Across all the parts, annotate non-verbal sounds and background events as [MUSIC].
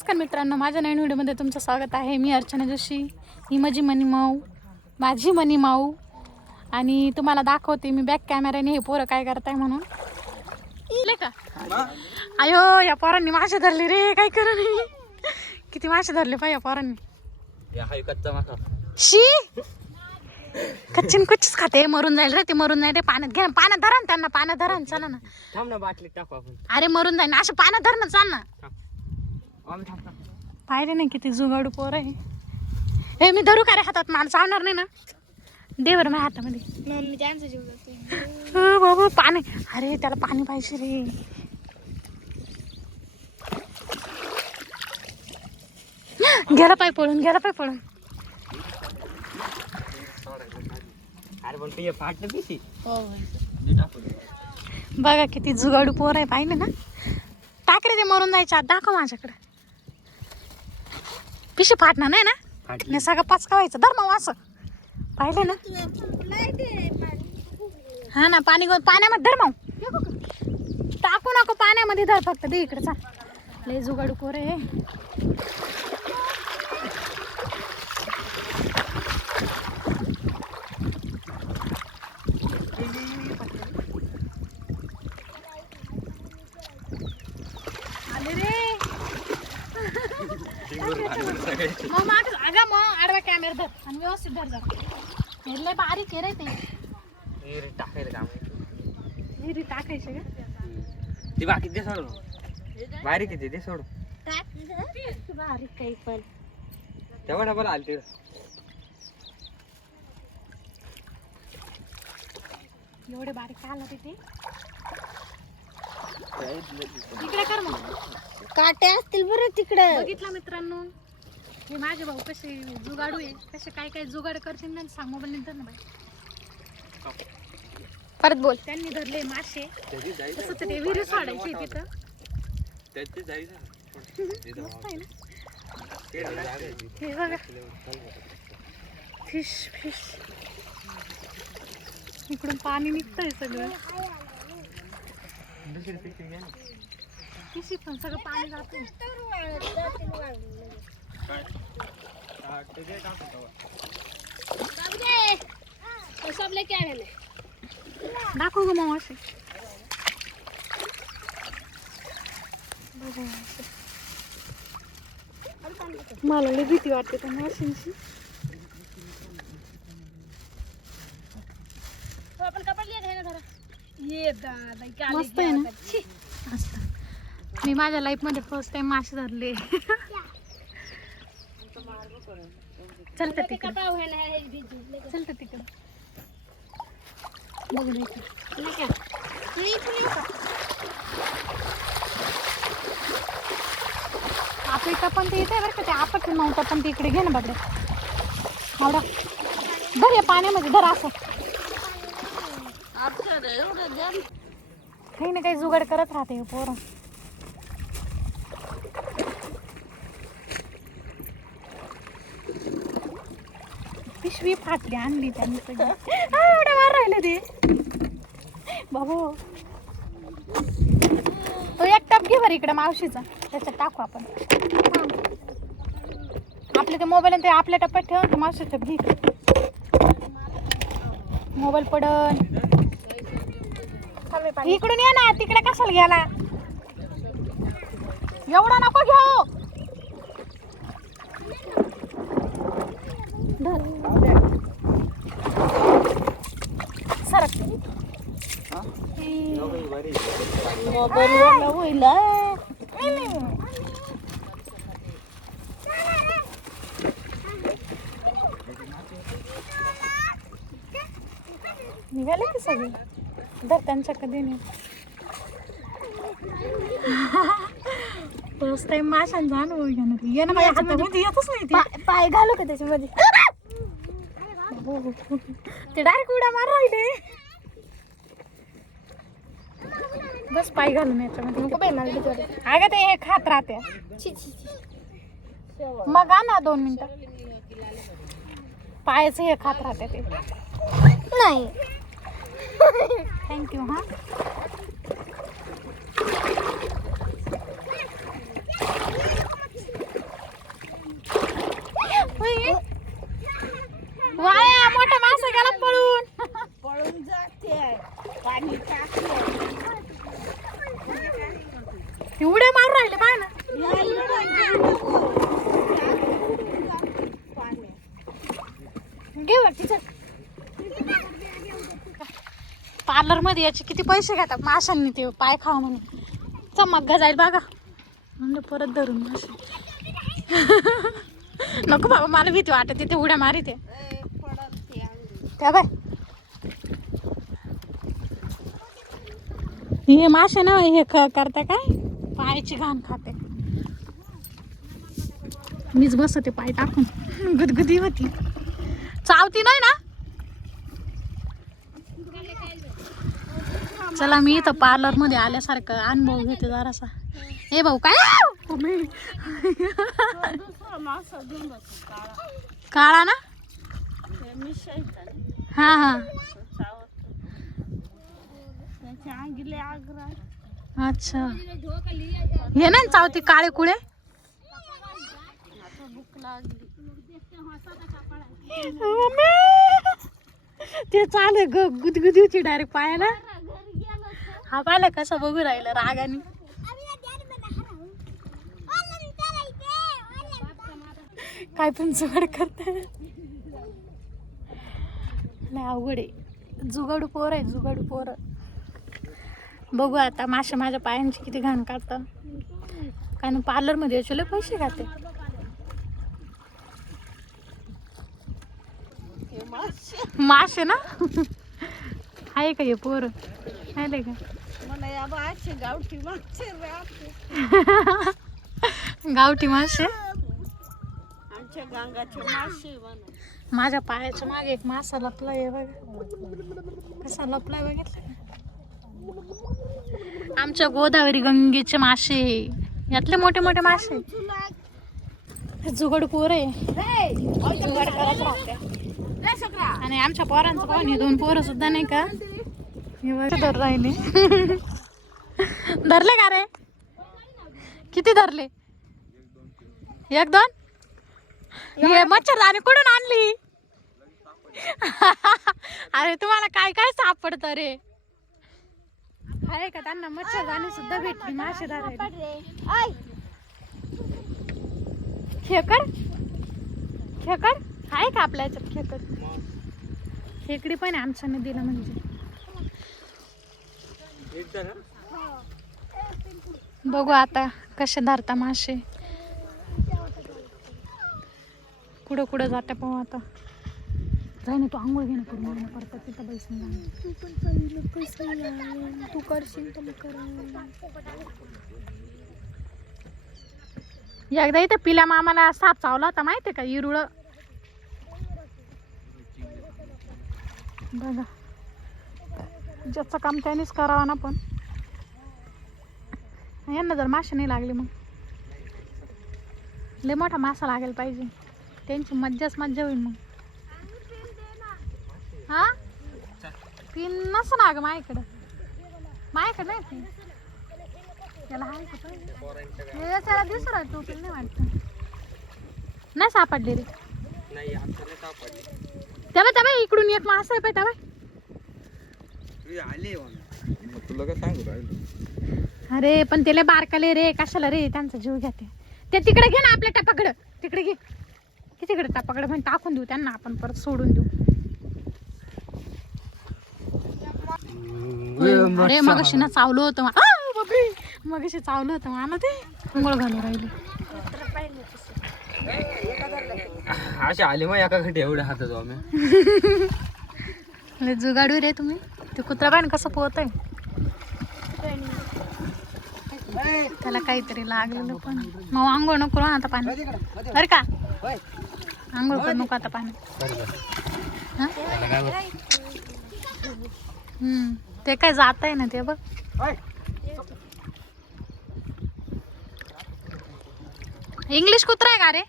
नमस्कार मित्रांनो माझ्या नवीन व्हिडिओमध्ये तुमचं स्वागत आहे. मी अर्चना जोशी ही माझी मनी माऊ माझी मनी माऊ. आणि तुम्हाला दाखवते मी बॅक कॅमेऱ्याने हे पोरं काय करताय म्हणून. इले का? अयो या पोरांनी मासे धरले रे काय कर किती मासे धरले पाय या पोरांनी. शी? कच्चिन कुच्चीच खाते. मरून जाईल रे ते मरून जाईल रे. पाण्यात घ्या पाण्यात धरा त्यांना पाण्यात धरा चला ना. थांब ना बाटली टाकू आपण. अरे मरून जाईल ना असं पाण्यात धर ना चाल ना. पाहिले नाही किती जुगाडू पोर आहे. हे मी धरू का रे हातात? मला चावणार नाही ना. दे बरं माझ्या हातामध्ये. बाबा पाणी. अरे त्याला पाणी पाहिजे रे. गेला पाय पळून गेला पाय पळून. पिशी हो बघा किती जुगाडू पोर आहे पाहिले ना. टाक रे ते मरून जायच्या आत. दाखव माझ्याकडे. पिशी फाटणार नाही ना? नाही सगळं पाच व्हायचं धर मग असं. पाहिले ना? हा ना पाणी पाण्यामध्ये धर मग. टाकू नको पाण्यामध्ये धर फक्त. दे इकडे चाल. लय जुगाडू कोर आहे आले रे मग माग अगं मग आडवा कॅमेरा धर आणि व्यवस्थित धर जर. हे लय बारीक आहे रे ते. हे टाकायला काम आहे. विहिरीत टाकायचे का? ती बाकी ते सोड बारीक आहे ते, ते सोड बारीक काही पण. तेव्हा डबल आलते एवढे बारीक आलं तिथे? इकडे कर मग. काटे असतील बरं तिकडे. बघितलं मित्रांनो? हे माझे भाऊ कसे जुगाडू आहे कसे काय काय जुगाड करतील ना सांग मोबाईल नंतर ना बाई. परत बोल. त्यांनी धरले मासे. त्याची तसं ते विहिरी सोडायची तिथं. त्याची जायचं [LAUGHS] मस्त आहे ना. ते. हे बघा. Fish fish. इकडून पाणी निघतंय सगळं. पिशी पण सगळं पाणी जातंय. हा, असे बघा असे. मला लई भीती वाटते त्या माशांची लिया मस्त आहे ना? मी माझ्या लाईफमध्ये फर्स्ट टाइम मासे धरले. [LAUGHS] चलते तिकडे। कटा हुआ है ना है भी झूले चलते तिकडे। बघू दे इकडे. ना क्या? नहीं नहीं आपली टपन ते येते बरं का ते आपट मग टपन ते इकडे घे ना बघा मावडा धर या पाण्यामध्ये धर असं काही ना काही जुगाड करत राहते हे पोरं। पिशवी फाटली आणली त्यांनी सगळी. एवढ्या मार राहिले ते. बाबू. तो एक टप घे बरं इकडे मावशीचा. त्याच्यात टाकू आपण. आपले ते मोबाईल ते आपल्या टप्प्यात ठेव मावशी टप घे मोबाईल पडन. इकडून ये ना तिकडे कशाला गेला? एवढा नको घेऊ धर. सरक दोघंही बरी. निघाले की सगळे? धर त्यांच्या कधी नाही फर्स्ट टाइम माशांचा अनुभव घेणार ये ना माझ्या हातामध्ये. येतच नाही ते. पाय घालू का त्याच्यामध्ये? हो, हो, हो. ते डायरेक्ट उड्या मार राहिले बस पाय घालून याच्यामध्ये. नको बाई मला भीती वाटते. अगं ते हे खात राहते. छी छी छी मग आ ना दोन मिनिटं. पायाचं हे खात राहते ते. नाही. थँक्यू हां ते उड्या मारून राहिले पाय ना घे पार्लरमध्ये याचे किती पैसे घेतात? माशांनी ते पाय खावा म्हणून चमक जाईल बघा. म्हणलं परत धरून मासे [LAUGHS] नको बाबा मला भीती वाटत तिथे उड्या मारी ते त्या बाय. हे मासे ना हे क- करता काय? पायाची घाण खाते. मीच बसते पाय टाकून. गुदगुदी होती. चावती नाही ना? चला मी इथं पार्लरमध्ये आल्यासारखं अनुभव घेते जरासा. हे भाऊ काय? काळा ना? हा हा. अच्छा. हे ना चावती काळे कुळे? ते चालू ग गुदगुदी होती डायरेक्ट पायाला. हा पाहिला कसं बघू राहिलं रागाने. काय पण जुगाड करत नाही अवघड आहे. जुगाडू पोर आहे जुगाडू पोर. बघू आता मासे माझ्या पायांची किती घाण काढतं कारण पार्लरमध्ये याच्याला पैसे खाते. मासे ना? आहे का हे पोर? आहे का? गावठी मासे [LAUGHS] गांगाचे मासे माझ्या पायाच्या मागे एक मासा लपलाय बघा. कसा लपलाय बघितलं? आमच्या गोदावरी गंगेचे मासे. यातले मोठे मोठे मासे. जुगड पोर आहे. जुगाड करत राहते आणि आमच्या पोरांचं पाहून हे दोन पोरं सुद्धा नाही का? धर राहिले धरले का रे? किती धरले? एक दोन? हे मच्छरदाणी कुठून आणली? अरे तुम्हाला काय काय सापडतं रे? आहे का त्यांना मच्छरदाणी सुद्धा भेटली मासे धरायला? खेकड खेकड आहे का आपल्या याच्यात खेकड खेकडी पण आहे आमच्या नदीला म्हणजे. बघू आता कसे धरता मासे. कुठं कुठं जाते पाहू आता. जाईन तू आंघोळ घेणं करून मला परत तिथं बैसून तू करशील तर मग एकदा इथं पिल्या मामाला साप चावला होता माहिती का? इरुळ. बघा. ज्याचं काम त्यानेच करावं ना पण. यांना जर मासे नाही लागले मग. लय मोठा मासा लागेल पाहिजे. त्यांची मज्जाच मज्जा होईल मग. हा? पिन नस ना ग माझ्याकडं माझ्याकडं नाही पिन त्याला हाय त्याला दिसू राहतो पिन नाही वाटतं. नाही सापडले रे नाही नाही सापडली. त्या इकडून एक मासा आहे पाय त्या तुला काय सांगू राहिलो. अरे पण त्याला बारकाले रे कशाला रे त्यांचा जीव घेते ते. तिकडे घे ना आपल्या टपाकडं. तिकडे घे. की तिकडे टपाकडं म्हणजे टाकून देऊ त्यांना आपण परत सोडून देऊ. अरे मग ना चावलं होतं मग चावलं होतं मला ते. अंघोळ घालू राहिले. असे आले मग एका घंटे एवढे हातात जाऊ आम्ही. लय जुगाडू रे तुम्ही. ते कुत्रा पाहिजे कसं पोहत आहे त्याला काहीतरी लागलेलं पण. मग आंघोळ नको करू आता पाणी. बरं का? आंघोळ करू नको आता पाणी. हा? हम्म ते काय जात आहे ना ते बघ. इंग्लिश कुत्रा आहे का रे?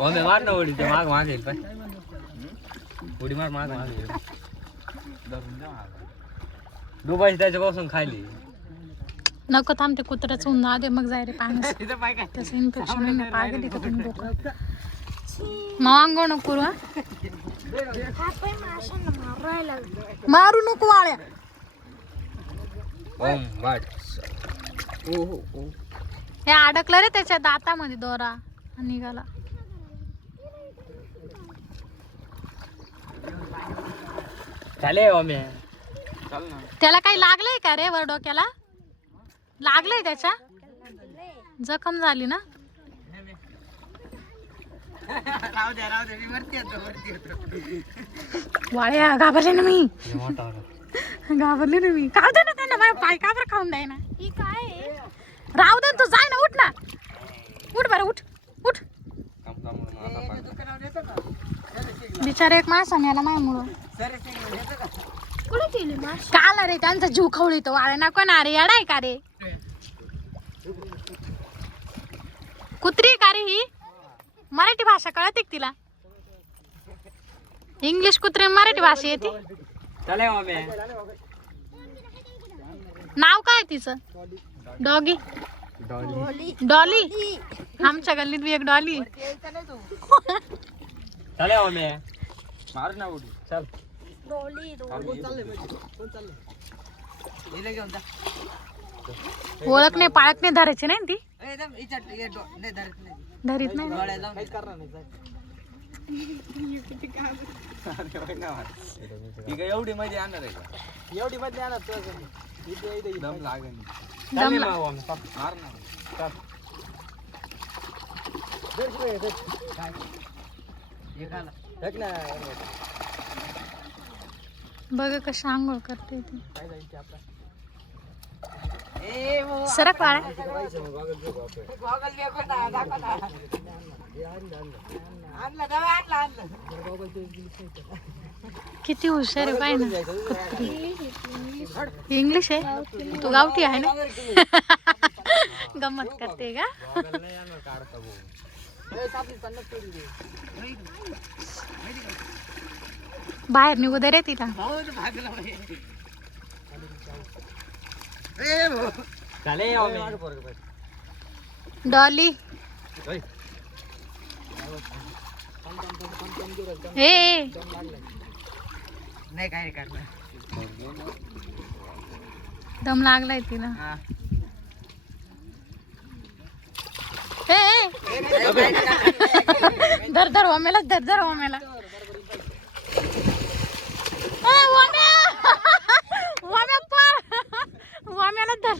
ओमे मार ना उडी ते माग मागे येईल पाय उडी मार माग मागे येईल डुबायची त्याच्यापासून खाली नको थांब ते कुत्र्याचं उन्हा दे मग जाय रे पाणी त्याचं इन्फेक्शन होईल पाय गेली का तुम्ही डोकं मग अंघोळ नको करू, हा? मारू नको वाळ्या ओम वाट. ओ हो ओ हे अडकलं रे त्याच्या दातामध्ये दोरा. निघाला. चाले ओमे चल ना. त्याला काही लागलंय का रे वर डोक्याला? लागलंय त्याच्या? जखम झाली ना? वाळ्या घाबरले ना मी. घाबरले ना मी. खाऊ दे ना त्यांना माझ्या पाय का बरं खाऊन द्याय ना ही काय राहू दे ना, तू जाय ना उठ ना. उठ बरं उठ उठ. बिचारा एक मासा नेला माझ्यामुळं का ना रे? त्यांचा जीव खवळी तो वाळे नको ना रे येडाय का रे? कुत्री का रे ही? मराठी भाषा कळते का तिला? इंग्लिश कुत्री मराठी भाषा येते. चाले नाव काय तिचं? डॉगी. डॉली. डॉली आमच्या गल्लीत बी एक डॉली. चाले मार ना उडी. चल. ओळख नाही पाळख नाही धरायची नाही ती? धरीत नाही. [LAUGHS] ना. एवढी मध्ये आणणार आहे का? एवढी मध्ये आणणार दम लागेल. दम दम ला- मार ना चल बघ कशी आंघोळ करते ती. सरक वाळा किती हुशार आहे पाय ना. कुत्री. इंग्लिश आहे. तू गावठी आहे ना? [LAUGHS] गंमत करते का? बाहेर निघू दे रे तिला. डॉली. ए. नाही काय करणार. दम लागलाय तिला. धर धर ओमेला धर धर ओमेला ओम्या! ओम्या पळ! ओम्याला धर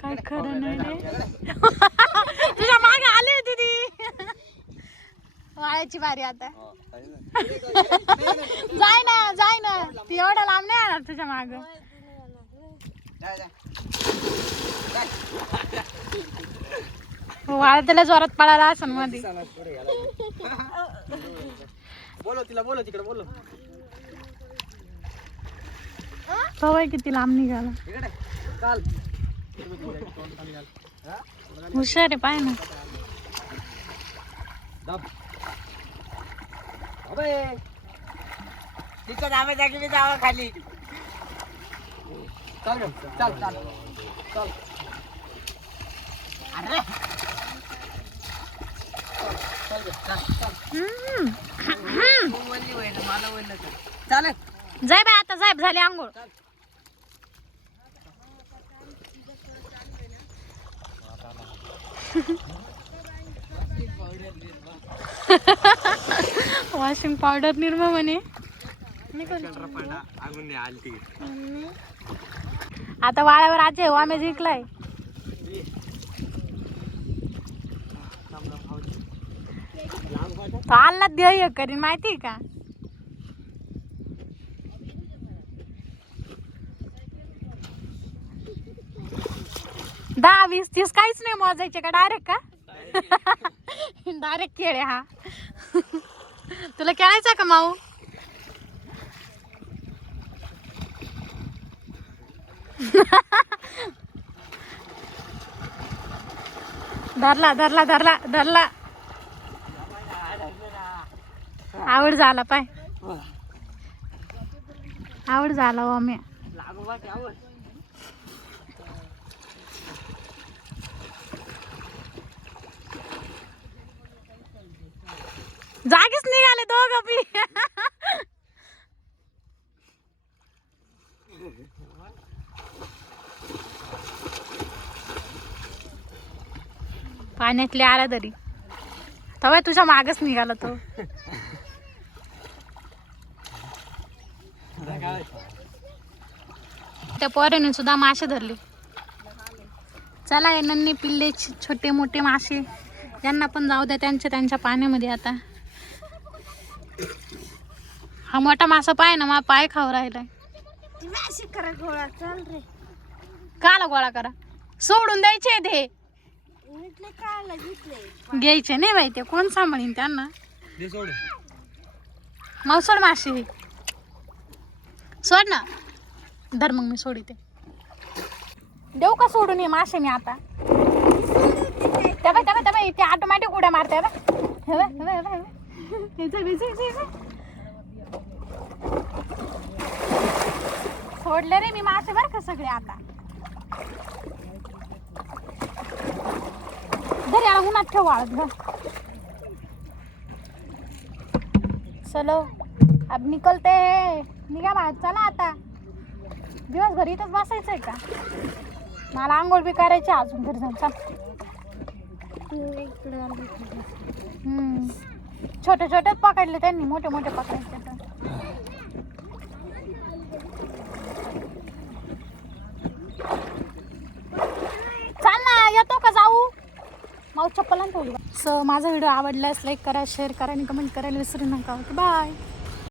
काय खरं नाही रे. तुझ्या मागे आली होती ती. वाळ्याची बारी आता. जाय ना जाय ना ती एवढ्या लांब नाही येणार तुझ्या माग. वाळ त्याला जोरात पळाला असं मध्ये. बोलो तिला बोलो तिकडे बोलो सवय किती लांब निघाला. हुशार आहे पाय ना. तिकडे आम्ही जागी जावा खाली. चल चल चल. चल. अरे. चल चल चल. होईल मला वल्लं चाल जाय बाय आता जायब झाली आंघोळ. वॉशिंग पावडर निर्मा म्हणे. आता वाळ्यावर आजे वामे हो, जिंकलाय. तो आल्ला देय करीन माहिती का? दहा वीस तीस काहीच नाही मोजायचे का? डायरेक्ट का? डायरेक्ट खेळ हा. तुला खेळायचा का माऊ? धरला धरला धरला धरला. आवड झाला पाय. आवड झाला हो मी जागीच निघाले दोघ बी. पाण्यातले आला तरी. तवा तुझ्या मागच निघाला तो. त्या पोराने सुद्धा मासे धरले. चला ये नन्हे पिल्ले छोटे मोठे मासे. यांना पण जाऊ द्या त्यांच्या त्यांच्या पाण्यामध्ये आता. हा मोठा मासा पाय ना मा पाय खाऊ राहिलाय. माशी करा गोळा चल रे. काला गोळा करा. सोडून द्यायचे ते. घेतले. घ्यायचे नाही माहिती कोण सांभाळीन त्यांना? दे सोड मग सोड मासे हे. सोड ना. धर मग मी सोडीते. देऊ का सोडून ये मासे मी आता? त्या बाय त्या बाय त्या बाय ते ऑटोमॅटिक उड्या मारते बा हे हे हे हे. हे हे हे हे. सोडले रे मी मासे बर का सगळे आता. धर याला उन्हात ठेव वाळत ग चलो अब निकलते. हैं. निघा बाहेर चला आता. दिवस घरी इथंच बसायचंय का? मला आंघोळ बी करायची आहे अजून घरी जाऊन चल. छोटे छोटेच पकडले त्यांनी मोठे मोठे पकडायचे तर. चाल ना येतो का जाऊ माऊ चप्पल सो माझा व्हिडिओ आवडल्यास लाईक करा शेअर करा आणि कमेंट करायला विसरू नका. Okay bye